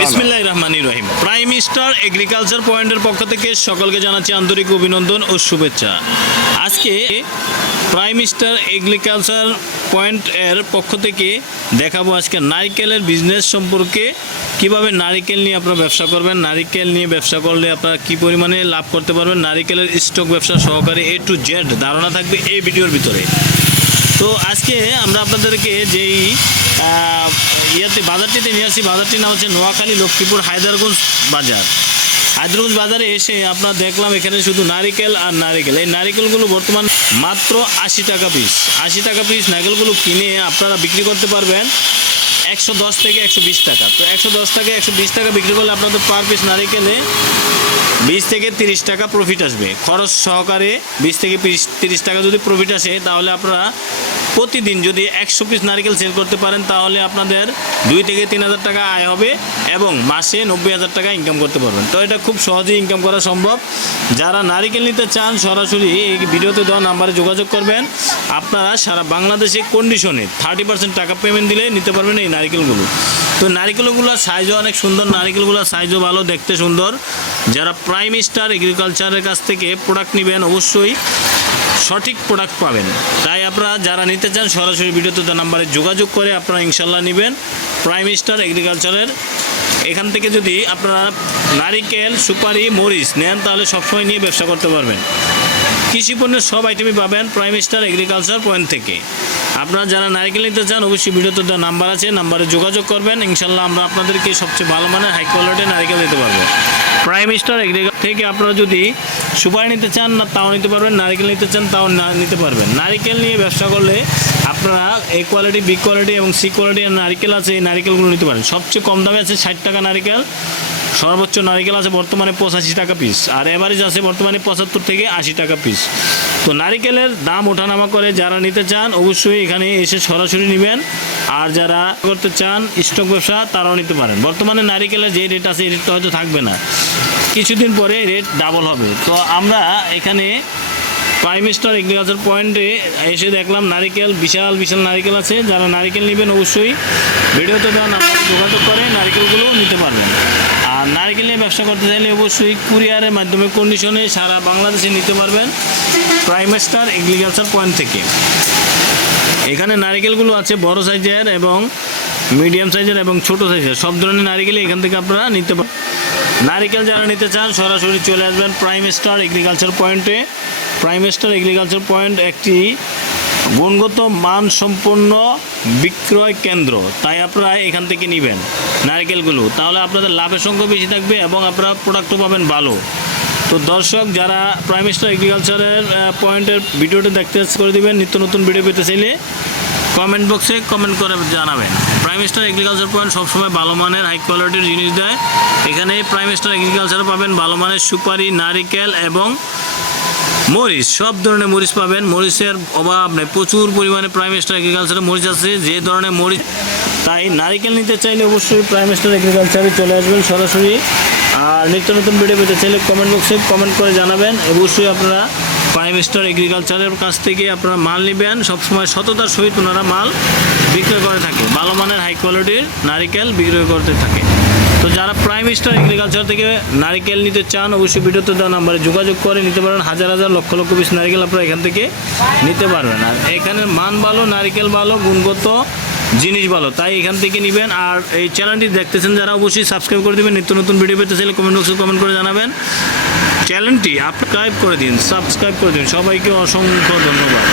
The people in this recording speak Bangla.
বিসমিল্লাহ রহিম। প্রাইম স্টার এগ্রিকালচার পয়েন্টের পক্ষ থেকে সকলকে জানাচ্ছি আন্তরিক অভিনন্দন ও শুভেচ্ছা। আজকে প্রাইম এগ্রিকালচার পয়েন্ট এর পক্ষ থেকে দেখাবো আজকে নারিকেলের বিজনেস সম্পর্কে। কীভাবে নারিকেল নিয়ে আপনারা ব্যবসা করবেন, নারিকেল নিয়ে ব্যবসা করলে আপনারা কি পরিমাণে লাভ করতে পারবেন, নারিকেলের স্টক ব্যবসা সহকারে এ টু জেড ধারণা থাকবে এই ভিডিওর ভিতরে। তো আজকে আমরা আপনাদেরকে যেই ইয়াতে বাজারটিতে নিয়ে আসি। বাজারটির নাম হচ্ছে নোয়াখালী লক্ষ্মীপুর হায়দারগঞ্জ বাজার। হায়দারগঞ্জ বাজারে এসে আপনার দেখলাম এখানে শুধু নারিকেল আর নারিকেল। এই নারিকেলগুলো বর্তমান মাত্র আশি টাকা পিস। আশি টাকা পিস নারিকেলগুলো কিনে আপনারা বিক্রি করতে পারবেন একশো দশ থেকে একশো বিশ টাকা। তো একশো দশ থেকে একশো বিশ টাকা বিক্রি করলে আপনাদের পার পিস নারিকেলে বিশ থেকে তিরিশ টাকা প্রফিট আসবে। খরচ সহকারে বিশ থেকে তিরিশ টাকা যদি প্রফিট আসে, তাহলে আপনারা প্রতিদিন যদি একশো পিস নারকেল সেল করতে পারেন, তাহলে আপনাদের দুই থেকে তিন হাজার টাকা আয় হবে এবং মাসে নব্বই হাজার টাকা ইনকাম করতে পারবেন। তো এটা খুব সহজেই ইনকাম করা সম্ভব। যারা নারিকেল নিতে চান, সরাসরি এই ভিডিওতে দেওয়া নাম্বারে যোগাযোগ করবেন। আপনারা সারা বাংলাদেশে কন্ডিশনে থার্টি পার্সেন্ট টাকা পেমেন্ট দিলে নিতে পারবেন এই নারিকেলগুলো। তো নারিকেলগুলোর সাইজও অনেক সুন্দর নারিকেলগুলোর সাইজও ভালো, দেখতে সুন্দর। যারা প্রাইম স্টার এগ্রিকালচারের কাছ থেকে প্রোডাক্ট নেবেন, অবশ্যই সঠিক প্রোডাক্ট পাবেন। তাই আপনারা যারা নিতে চান, সরাসরি ভিডিওতে নাম্বারে যোগাযোগ করে আপনারা ইনশাল্লাহ নেবেন। প্রাইম স্টার এগ্রিকালচারের এখান থেকে যদি আপনারা নারিকেল, সুপারি, মরিচ নেন, তাহলে সবসময় নিয়ে ব্যবসা করতে পারবেন। কৃষি পণ্যের সব আইটেমই পাবেন প্রাইম স্টার এগ্রিকালচার পয়েন্ট থেকে। আপনারা যারা নারকেল নিতে চান, অবশ্যই ভিডিওতে দেওয়া নাম্বার আছে, নাম্বারে যোগাযোগ করবেন। ইনশাল্লাহ আমরা আপনাদেরকে সবচেয়ে ভালো মানের হাই কোয়ালিটির নারিকেল দিতে পারব। প্রাইম স্টার থেকে আপনারা যদি সুপারি নিতে চান, না তাও নিতে পারবেন, নারিকেল নিতে চান, তাও নিতে পারবেন। নারিকেল নিয়ে ব্যবসা করলে আপনারা এই কোয়ালিটি বি কোয়ালিটি এবং সি কোয়ালিটি নারিকেল আছে, এই নারিকেলগুলো নিতে পারেন। সবচেয়ে কম দামে আছে ষাট টাকা নারিকেল। সর্বোচ্চ নারিকেল আছে বর্তমানে পঁচাশি টাকা পিস আর এভারেজ আছে বর্তমানে পঁচাত্তর থেকে আশি টাকা পিস তো নারিকেলের দাম ওঠানামা করে যারা নিতে চান, অবশ্যই এখানে এসে সরাসরি নেবেন। আর যারা করতে চান, স্টক ব্যবসা, তারাও নিতে পারেন। বর্তমানে নারিকেলের যে রেট আছে, এই রেটটা হয়তো থাকবে না। কিছুদিন পরে রেট ডাবল হবে। তো আমরা এখানে প্রাইম স্টার এগ্রিকালচার পয়েন্টে এসে দেখলাম নারিকেল, বিশাল বিশাল নারিকেল আছে। যারা নারিকেল নেবেন অবশ্যই ভিডিওতে দেওয়া নাম্বারে যোগাযোগ করে নারিকেলগুলো নিতে পারবেন। আর নারিকেল নিয়ে ব্যবসা করতে চাইলে অবশ্যই কুরিয়ারের মাধ্যমে কন্ডিশনে সারা বাংলাদেশে নিতে পারবেন প্রাইম স্টার এগ্রিকালচার পয়েন্ট থেকে। এখানে নারিকেলগুলো আছে বড় সাইজের এবং মিডিয়াম সাইজের এবং ছোট সাইজের। সব ধরনের নারিকেলই এখান থেকে আপনারা নিতে পারেন নারিকেল যারা নিতে চান সরাসরি চলে আসবেন প্রাইম স্টার এগ্রিকালচার পয়েন্টে প্রাইম স্টার এগ্রিকালচার পয়েন্ট একটি গুণগত মান সম্পন্ন বিক্রয় কেন্দ্র। তাই আপনারা এখান থেকে নেবেন নারকেলগুলো। তাহলে আপনাদের লাভের সংখ্যা বেশি থাকবে এবং আপনারা প্রোডাক্টও পাবেন ভালো। তো দর্শক, যারা প্রাইম মিনিস্টার এগ্রিকালচারের পয়েন্টের ভিডিওটা দেখতে করে দিবেন, নিত্য নতুন ভিডিও পেতে চাইলে কমেন্ট বক্সে কমেন্ট করে জানাবেন। প্রাইম মিনিস্টার এগ্রিকালচার পয়েন্ট সবসময় ভালো মানের হাই কোয়ালিটির জিনিস দেয়। এখানে প্রাইম মিনিস্টার এগ্রিকালচার পাবেন ভালো মানের সুপারি, নারিকেল এবং মরিচ, সব ধরনের মরিচ পাবেন। মরিচের অভাব নেই। প্রচুর পরিমাণে প্রাইম মিনিস্টার এগ্রিকালচারে মরিচ আছে। যে ধরনের মরিচ তাই নারিকেল নিতে চাইলে অবশ্যই প্রাইম মিনিস্টার এগ্রিকালচারে চলে আসবেন সরাসরি। আর নিত্য নতুন ভিডিও পেতে চাইলে কমেন্ট বক্সে কমেন্ট করে জানাবেন। অবশ্যই আপনারা প্রাইম মিনিস্টার এগ্রিকালচারের কাছ থেকে আপনারা মাল নেবেন। সবসময় সততার সহিত ওনারা মাল বিক্রয় করে থাকে। ভালো মানের হাই কোয়ালিটির নারিকেল বিক্রয় করতে থাকে। তো যারা প্রাইম স্টার এগ্রিকালচার থেকে নারিকেল নিতে চান, অবশ্যই ভিডিওতে দেওয়া নাম্বারে যোগাযোগ করে নিতে পারেন। হাজার হাজার, লক্ষ লক্ষ পিস নারিকেল আপনারা এখান থেকে নিতে পারবেন। আর এখানে মান ভালো, নারিকেল ভালো, গুণগত জিনিস ভালো, তাই এখান থেকে নেবেন। আর এই চ্যানেলটি দেখতেছেন যারা, অবশ্যই সাবস্ক্রাইব করে দেবেন। নিত্য নতুন ভিডিও পেতে চাইলে কমেন্ট বক্সে কমেন্ট করে জানাবেন। চ্যানেলটি সাবস্ক্রাইব করে দিন সাবস্ক্রাইব করে দিন। সবাইকে অসংখ্য ধন্যবাদ।